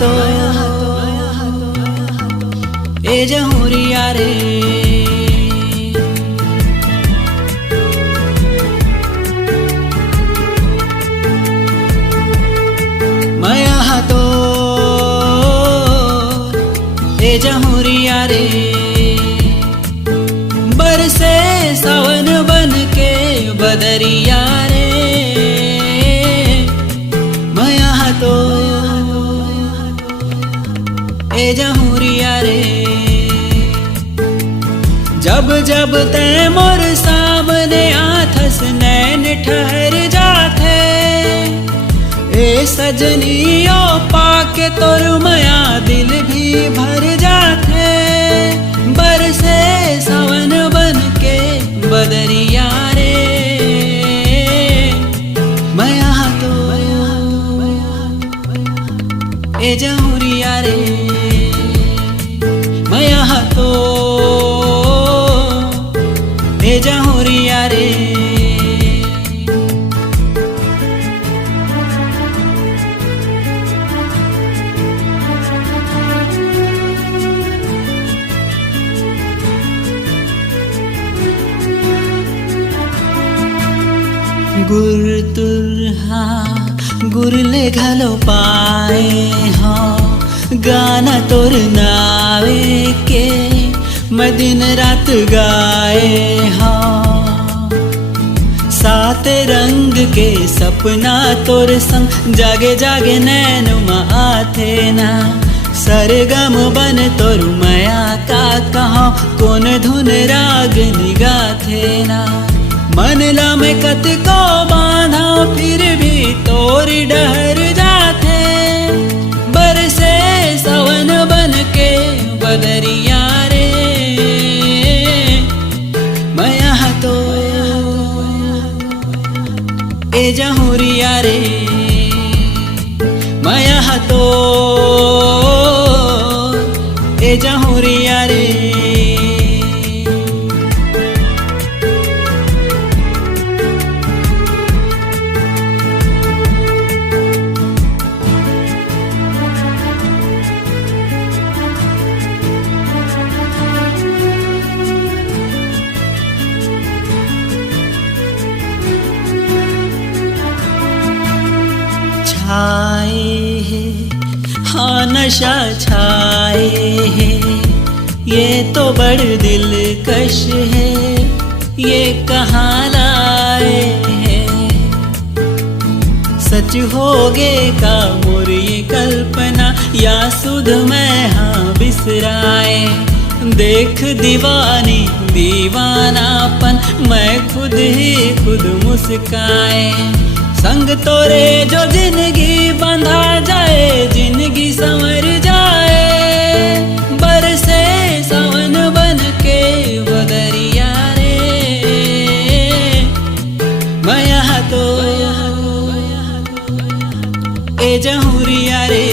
तो ए जहुरिया रे मया तो ए जहुरिया रे बरसे सावन बन के बदरिया रे मया तो ए जहुरिया रे जब जब ते मोर सामने आथस नैन ठहर जाते ए सजनियो पाके तोर मया दिल भी भर जाते बरसे सावन बन के बदरिया रे मया तो ए जहुरिया रे मया तो ए जहुरिया रे गुर तुरहा गुरले घलो पाए हो गाना तोर नावे के मैं दिन रात गाए हो सात रंग के सपना तोर संग जागे जागे नैन आथे ना सरगम बन तोर मया का कहो कौन धुन राग निगाथे ना मनला में कत को बांधा फिर भी तोर डहर जाते बरसे सावन बन के बदरिया रे मया तो ए जहुरिया रे मया तो ए जहुरिया रे छाए है हाँ नशा छाए है ये तो बड़ दिलकश है ये कहाँ लाए है सच होगे का मोर ये कल्पना या सुध में हाँ बिसराए देख दीवानी दीवानापन मैं खुद ही खुद मुस्काए संग तोरे जो जिंदगी बंधा जाए जिंदगी संवर जाए बरसे सावन बन के बदरिया रे मया तो ए जहुरिया रे